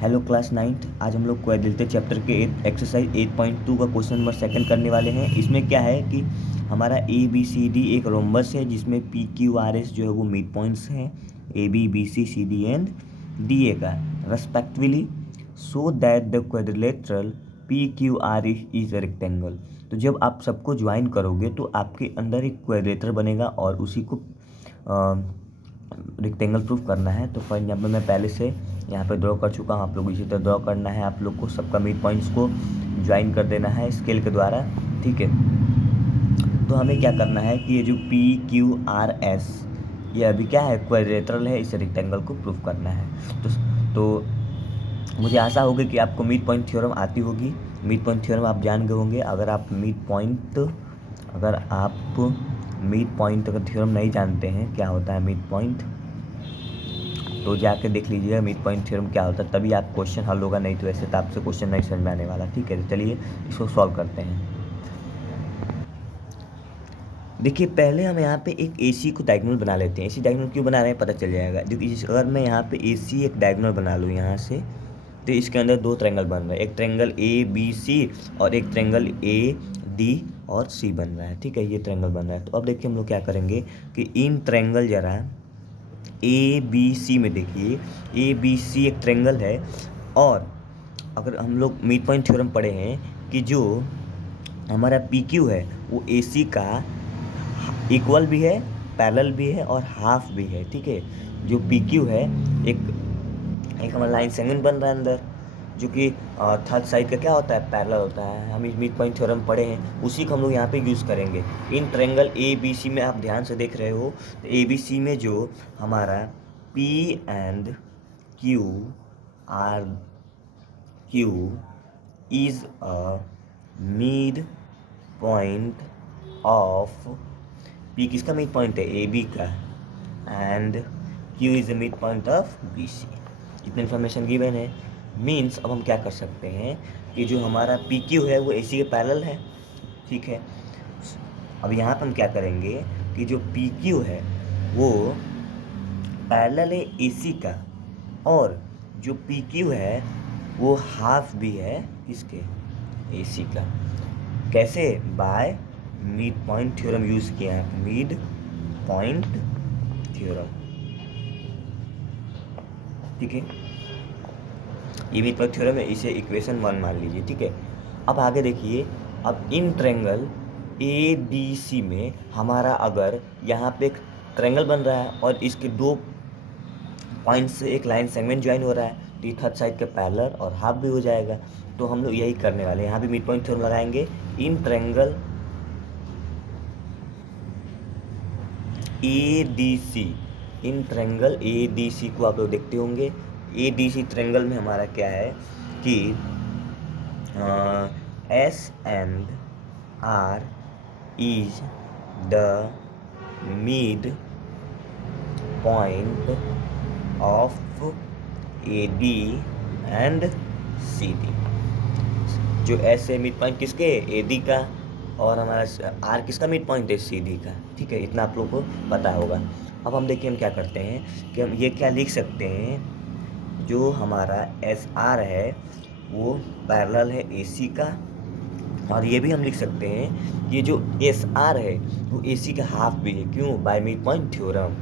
Hello class ninth. आज हम लोग क्वाड्रेटिक चैप्टर के एक्सरसाइज 8.2 का क्वेश्चन नंबर सेकंड करने वाले हैं। इसमें क्या है कि हमारा ए बी सी डी एक रोम्बस है जिसमें पी क्यू आर एस जो है वो मिड पॉइंट्स हैं, A B B C C D and D A का respectively, so that the quadrilateral P Q R is a rectangle. तो जब आप सबको ज्वाइन करोगे तो आपके अंदर एक क्वाड्रिलेटर बनेगा और उसी को रेक्टेंगल प्रूफ करना है। तो फॉर एग्जाम्पल मैं पहले से यहाँ पे ड्रॉ कर चुका हूँ, आप लोग इसी तरह ड्रॉ करना है। आप लोग को सबका मिड पॉइंट्स को ज्वाइन कर देना है स्केल के द्वारा, ठीक है। तो हमें क्या करना है कि ये जो पी क्यू आर एस ये अभी क्या है, क्वाड्रिलेटरल है, इसे रेक्टेंगल को प्रूफ करना है। तो मुझे आशा होगी कि आपको मिड पॉइंट थ्योरम आती होगी। मिड पॉइंट थ्योरम आप जान गए होंगे। अगर आप मिड पॉइंट अगर थ्योरम नहीं जानते हैं क्या होता है मिड पॉइंट, तो जाके देख लीजिएगा मिड पॉइंट थ्योरम क्या होता है, तभी आप क्वेश्चन हल होगा। नहीं तो ऐसे तो आपसे क्वेश्चन नहीं समझ में आने वाला, ठीक है। तो चलिए इसको सॉल्व करते हैं। देखिए पहले हम यहाँ पे एक AC को डायगोनल बना लेते हैं। AC डायगोनल क्यों बना रहे हैं पता चल जाएगा। देखिए अगर मैं यहाँ पे AC एक डायगोनल बना लूँ यहाँ से, तो इसके अंदर दो ट्रायंगल बन रहे हैं, एक ट्रायंगल ABC और एक ट्रायंगल AD और C बन रहा है, ठीक है। ये ट्रायंगल बन रहा है। तो अब देखिए हम लोग क्या करेंगे कि इन ट्रायंगल जरा ABC में देखिए, ABC एक ट्रायंगल है और अगर हम लोग मिड पॉइंट थ्योरम पढ़े हैं कि जो हमारा PQ है वो AC का इक्वल भी है, पैरेलल भी है और हाफ भी है, ठीक है। जो PQ है एक हमारा लाइन सेगमेंट बन रहा है अंदर, जो कि थर्ड साइड का क्या होता है, पैरेलल होता है। हम मिड पॉइंट थ्योरम पढ़े हैं, उसी को हम लोग यहाँ पे यूज़ करेंगे। इन ट्रायंगल ABC में आप ध्यान से देख रहे हो, तो ABC में जो हमारा P and Q is a mid point of P किसका मिड पॉइंट है, AB का, and Q is the mid point of BC। इतनी इन्फॉर्मेशन गिवन है। मीन्स अब हम क्या कर सकते हैं कि जो हमारा PQ है वो AC के पैरेलल है, ठीक है। अब यहाँ पर हम क्या करेंगे कि जो PQ है वो पैरेलल है AC का, और जो PQ है वो हाफ भी है किसके, AC का। कैसे, by mid point theorem use किया है, मिड पॉइंट थ्योरम, ठीक है। ये मिड पॉइंट थ्योरम है, इसे इक्वेशन 1 मान लीजिए, ठीक है। अब आगे देखिए, अब इन ट्रायंगल ABC में हमारा अगर यहाँ पे एक ट्रायंगल बन रहा है और इसके दो पॉइंट से एक लाइन सेगमेंट ज्वाइन हो रहा है, तो थर्ड साइड के पैरेलल और हाफ भी हो जाएगा। तो हम लोग यही करने वाले हैं, यहाँ भी मिड पॉइंट थ्योरम लगाएंगे। इन ट्रायंगल ADC को आप लोग देखते होंगे। ADC ट्रायंगल में हमारा क्या है कि S and R is the mid point of AD and CD। जो S है मिड पॉइंट किसके, AD का, और हमारा R किसका मिड पॉइंट है, CD का, ठीक है। इतना आप लोगों को पता होगा। अब हम देखिए हम क्या करते हैं कि हम ये क्या लिख सकते हैं, जो हमारा SR है वो पैरेलल है AC का, और ये भी हम लिख सकते हैं ये जो SR है वो AC का हाफ भी है। क्यों, बाय मिड पॉइंट थ्योरम,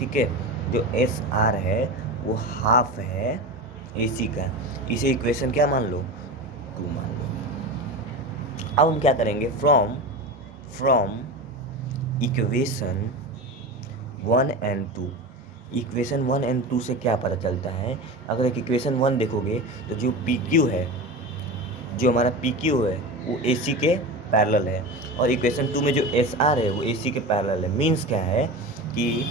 ठीक है। जो SR है वो हाफ है AC का। इसे इक्वेशन क्या मान लो, 2 मान लो। अब हम क्या करेंगे, from equation 1 and 2, equation 1 and 2 से क्या पता चलता है। अगर एक इक्वेशन 1 देखोगे तो जो PQ है, जो हमारा PQ है वो AC के पैरेलल है, और इक्वेशन 2 में जो SR है वो AC के पैरेलल है। मीन्स क्या है कि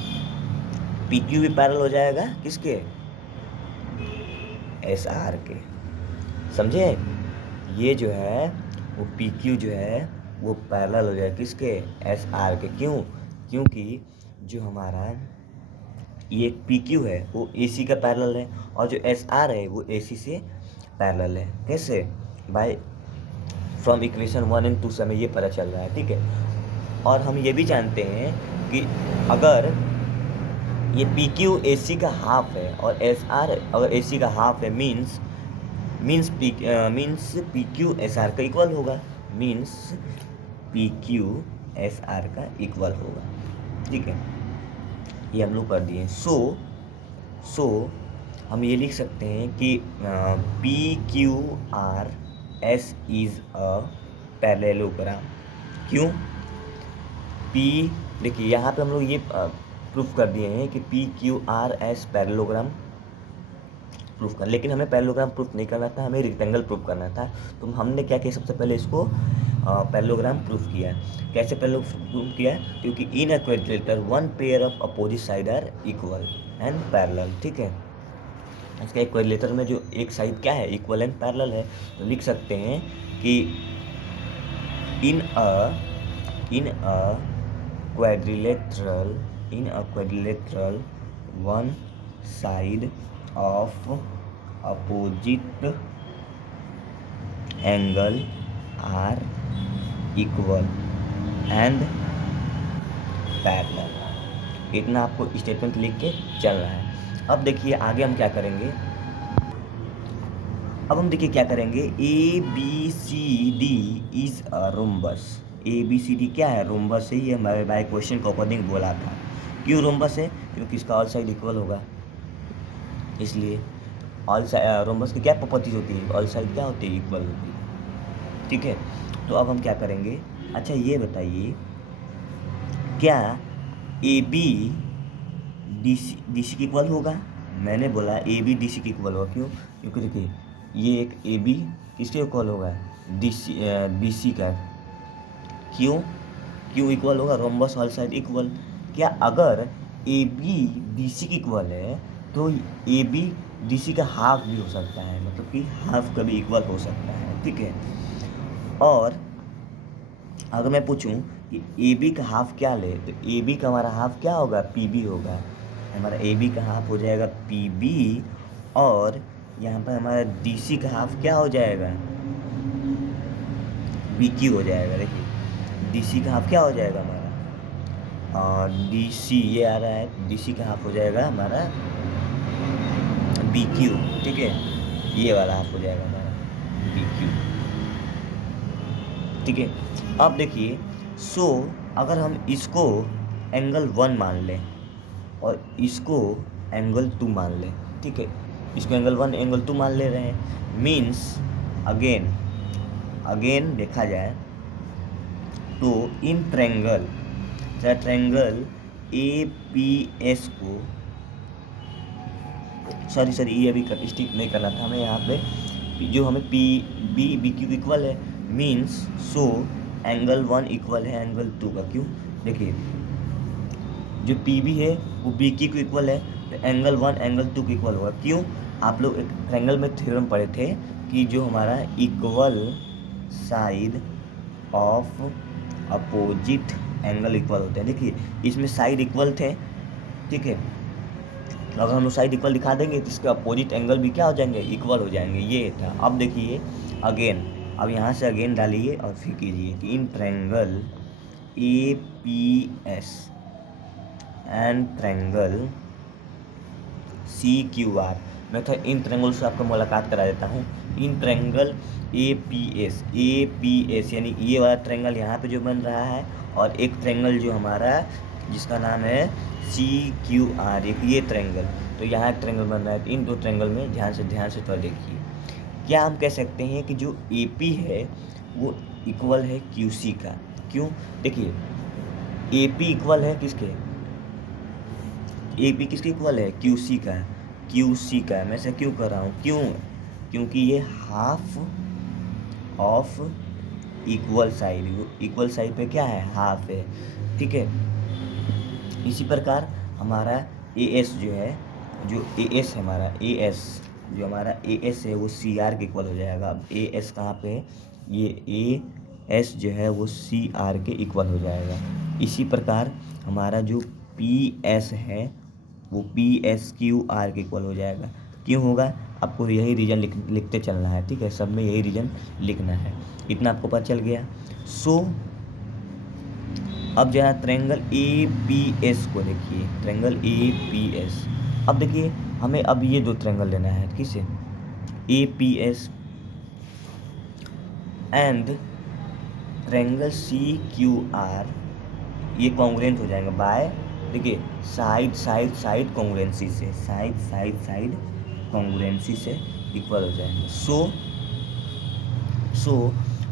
PQ भी पैरेलल हो जाएगा किसके, SR के, समझे। ये जो है वो PQ जो है वो पैरेलल हो जाएगा किसके, SR के। क्यों, क्योंकि जो हमारा ये PQ है वो AC का पैरेलल है, और जो SR है वो AC से पैरेलल है। कैसे, बाय फ्रॉम इक्वेशन 1 एंड 2 से हमें ये पता चल रहा है, ठीक है। और हम ये भी जानते हैं कि अगर ये पी क्यू ए सी का हाफ है और एस आर अगर ए सी का हाफ है means P Q S R का इक्वल होगा, means P Q S R का इक्वल होगा। ठीक है, ये हम लोग कर दिए। सो हम ये लिख सकते हैं कि P Q R S is a parallelogram. क्यों? पी, देखिए यहाँ पे हम लोग ये प्रूफ कर दिए हैं कि P Q R S parallelogram proof कर, लेकिन हमें पैरेललोग्राम प्रूफ नहीं करना था, हमें रेक्टेंगल प्रूफ करना था। तो हमने क्या किया, सबसे पहले इसको पैरेललोग्राम प्रूफ किया। कैसे पैरेललोग्राम प्रूफ किया? क्योंकि in a quadrilateral one pair of opposite side are equal and parallel. ठीक है, इसका एक क्वाड्रिलेटर में जो एक साइड क्या है, इक्वल एंड पैरेलल है। तो लिख सकते हैं कि इन अ quadrilateral one side of opposite angle are equal and parallel। इतना आपको स्टेटमेंट लिख के चलना है। अब देखिए आगे हम क्या करेंगे। अब हम देखिए क्या करेंगे, A B C D is a rhombus. A B C D क्या है, रोम्बस है। ये हमारे बाय क्वेश्चन के अकॉर्डिंग बोला था। क्यों रोम्बस है? क्योंकि इसका ऑल साइड इक्वल होगा, इसलिए ऑल साइड रोम्बस की क्या प्रॉपर्टीज होती है, ऑल साइड क्या होती है, इक्वल होती है। ठीक है, तो अब हम क्या करेंगे, अच्छा ये बताइए क्या ए बी डी सी की इक्वल होगा? मैंने बोला ए बी डी सी की इक्वल होगा। क्यों? क्योंकि देखिए ये एक ए बी किसके इक्वल होगा, डी सी का। क्यों इक्वल होगा, रोम्बस ऑल साइड इक्वल। क्या अगर ए बी डी सी की इक्वल है तो ए बी डी सी का हाफ भी हो सकता है, मतलब कि हाफ का भी इक्वल हो सकता है। ठीक है, और अगर मैं पूछूं कि ए बी का हाफ क्या ले, तो ए बी का हमारा हाफ क्या होगा, पी बी होगा। हमारा ए बी का हाफ हो जाएगा पी बी, और यहाँ पर हमारा डी सी का हाफ क्या हो जाएगा, बी क्यू हो जाएगा। देखिए डी सी का हाफ क्या हो जाएगा हमारा, और डी सी ये आ रहा है, डी सी का हाफ हो जाएगा हमारा बी क्यू। ठीक है, ये वाला हाफ हो जाएगा हमारा बी क्यू। ठीक है, अब देखिए अगर हम इसको एंगल 1 मान लें और इसको एंगल 2 मान लें। ठीक है, इसको एंगल 1 एंगल 2 मान ले रहे हैं, मीन्स अगेन देखा जाए तो इन ट्रायंगल ए पी एस को, सॉरी ये अभी स्टिक नहीं करना था हमें, यहाँ पे जो हमें पी बी क्यू इक्वल है, मीन्स एंगल 1 इक्वल है एंगल 2 का। क्यों? देखिए जो पी बी है वो बी क्यू को इक्वल है, तो एंगल 1 एंगल 2 को इक्वल होगा। क्यों? आप लोग एक ट्रायंगल में थ्योरम पढ़े थे कि जो हमारा equal side of opposite angle equal होते हैं। देखिए इसमें साइड इक्वल थे। ठीक है, अगर हम लोग साइड इक्वल दिखा देंगे तो इसके अपोजिट एंगल भी क्या हो जाएंगे, इक्वल हो जाएंगे। ये था। अब देखिए अगेन, अब यहाँ से अगेन डालिए और फिर कीजिए कि इन triangle A P S and triangle C Q R, मैं था इन ट्रायंगल से आपको मुलाकात करा देता हूँ। इन ट्रायंगल ए पी एस यानी ये वाला ट्रायंगल यहाँ पे जो बन रहा है, और एक ट्रायंगल जो हमारा जिसका नाम है सी क्यू आर, एक ये ट्रायंगल, तो यहाँ एक ट्रायंगल बन रहा है। तो इन दो ट्रायंगल में ध्यान से थोड़ा देखिए, क्या हम कह सकते हैं कि जो ए पी है वो इक्वल है क्यू सी का। क्यों? देखिए ए पी इक्वल है किसके, ए पी किसके इक्वल है, क्यू सी का। मैं ऐसा क्यों कर रहा हूँ, क्योंकि ये हाफ ऑफ इक्वल साइड पे क्या है, हाफ है। ठीक है, इसी प्रकार हमारा ए एस जो है, जो ए एस है हमारा, जो हमारा ए एस है वो सी आर के इक्वल हो जाएगा। अब ए एस कहाँ पे है, ये ए एस जो है वो सी आर के इक्वल हो जाएगा। इसी प्रकार हमारा जो पी एस है वो पी एस क्यू आर के इक्वल हो जाएगा। क्यों होगा, आपको यही रीजन लिखते चलना है। ठीक है, सब में यही रीजन लिखना है। इतना आपको पता चल गया। अब जरा ट्रायंगल ए पी एस को देखिए, ट्रायंगल ए पी एस। अब देखिए हमें अब ये दो ट्रायंगल लेना है, किसे, A P S and triangle C Q R, ये कॉन्ग्रुएंट हो जाएंगे बाय, देखिए साइड साइड साइड कॉन्ग्रुएंसी से, साइड साइड साइड कॉन्ग्रुएंसी से इक्वल हो जाएंगे। सो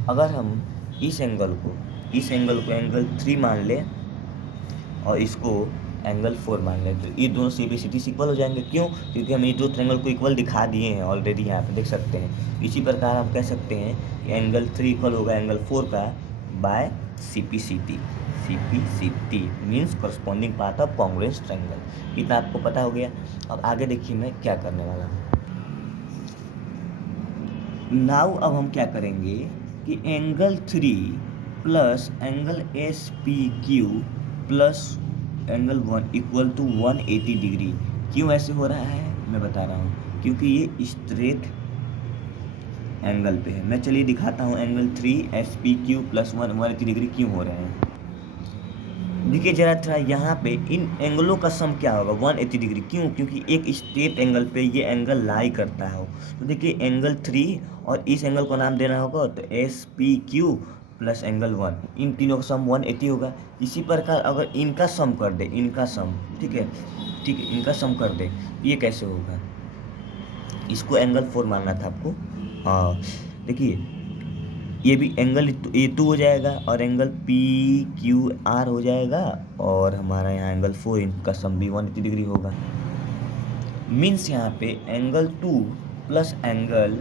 अगर हम इस एंगल को एंगल 3 मान लें और इसको एंगल 4 मान लें, तो ये दोनों C B C T equal हो जाएंगे। क्यों? क्योंकि हम ये दो ट्रायंगल को इक्वल दिखा दिए हैं ऑलरेडी, यहाँ पे देख सकते हैं। इसी प्रकार हम कह सकते हैं कि एंगल 3 इक्वल होगा एंगल 4 का by C P C T means corresponding part of congruence triangle. इतना आपको पता हो गया। अब आगे देखिए मैं क्या करने वाला हूँ। नाउ अब हम क्या करेंगे कि angle 3 plus angle S P Q plus angle 1 equal to 180 degree. क्यों ऐसे हो रहा है मैं बता रहा हूँ, क्योंकि ये स्ट्रेट एंगल पे है। मैं चलिए दिखाता हूँ angle 3 S P Q plus 180 degree क्यों हो रहे हैं। देखिए जरा थोड़ा यहाँ पे इन एंगलों का सम क्या होगा 180 डिग्री। क्यों? क्योंकि एक स्ट्रेट एंगल पे ये एंगल लाई करता है। तो देखिए एंगल 3 और इस एंगल को नाम देना होगा तो S P Q plus angle 1, इन तीनों का सम 180 होगा। इसी प्रकार अगर इनका सम कर दे, इनका सम, ठीक है इनका सम कर दे, ये कैसे होगा, इसको एंगल 4 मानना था आपको। हाँ देखिए ये भी एंगल A2 हो जाएगा और एंगल पी क्यू आर हो जाएगा और हमारा यहाँ एंगल 4, इनका सम भी 180 डिग्री होगा। मीन्स यहाँ पे angle 2 plus angle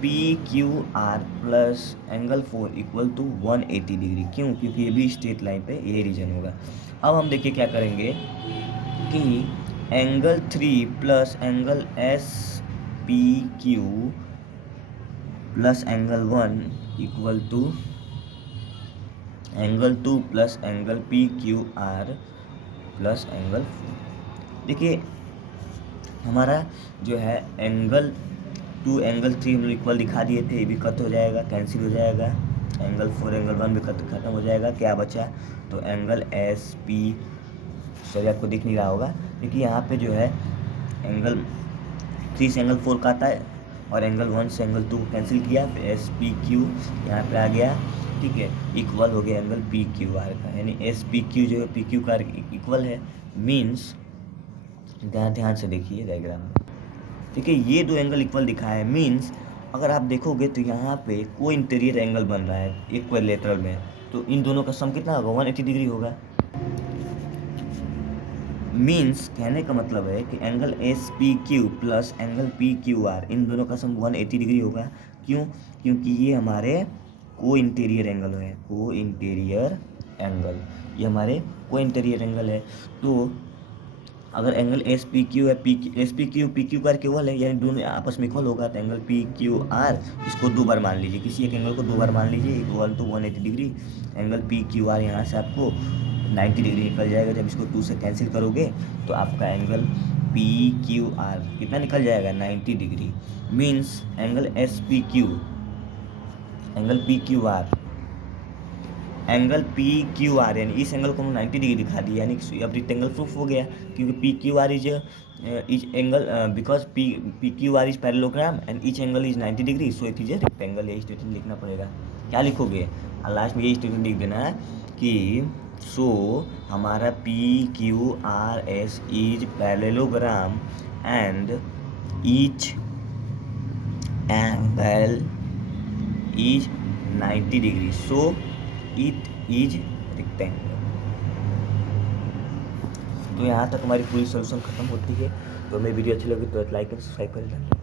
P Q R plus angle 4 equal to 180 degree. क्यों? क्योंकि ये भी स्ट्रेट लाइन पे ये रीजन होगा। अब हम देखिए क्या करेंगे कि angle 3 plus angle S P Q plus angle 1 equal to angle 2 plus angle P Q R plus angle 4। देखिए हमारा जो है एंगल 2 एंगल 3 हम लोग इक्वल दिखा दिए थे, ये भी कट हो जाएगा, कैंसिल हो जाएगा। एंगल 4 एंगल 1 भी खत्म हो जाएगा। क्या बचा? तो एंगल एस पी, सॉरी आपको दिख नहीं रहा होगा, देखिए यहाँ पे जो है एंगल 3 से एंगल 4 का आता है और एंगल 1 से एंगल 2 कैंसिल किया, तो एस पी क्यू यहाँ पे आ गया, ठीक है, इक्वल हो गया एंगल पी क्यू आर का। यानी एस पी क्यू जो है पी क्यू का इक्वल है। मीन्स ध्यान से देखिए डायग्राम में, ठीक है, ये दो एंगल इक्वल दिखा है। मीन्स अगर आप देखोगे तो यहाँ पे को इंटीरियर एंगल बन रहा है इक्विलेटरल में, तो इन दोनों का सम कितना होगा 180 डिग्री होगा। मीन्स कहने का मतलब है कि angle S P Q plus angle P Q R, इन दोनों का सम 180 डिग्री होगा। क्यों? क्योंकि ये हमारे को इंटीरियर एंगल है, को इंटीरियर एंगल, ये हमारे को इंटीरियर एंगल है। तो अगर एंगल एस पी क्यू है, S P Q P Q are equal है, यानी दोनों आपस में इक्वल होगा, तो एंगल पी क्यू आर इसको 2 बार मान लीजिए, किसी एक एंगल को 2 बार मान लीजिए, equal to 180 degree. Angle P Q R यहाँ से आपको 90 डिग्री निकल जाएगा। जब इसको 2 से कैंसिल करोगे तो आपका एंगल पी क्यू आर कितना निकल जाएगा 90 degree. Means angle S P Q, angle P Q are, angle P Q are, यानी इस एंगल को हम 90 डिग्री दिखा दिया, यानी अब रेक्टेंगल प्रूफ हो गया। क्योंकि P Q R is angle because P Q R is parallelogram and each angle is 90 degree, so it is a rectangle. यही स्टेटमेंट लिखना पड़ेगा। क्या लिखोगे? लास्ट में यही स्टेटमेंट लिख देना है कि सो हमारा P Q R S is parallelogram and each angle is 90 degree, so it is rectangle. तो यहाँ तक हमारी पूरी सोल्यूशन खत्म होती है। तो हमें वीडियो अच्छी लगी तो लाइक एंड सब्सक्राइब करें।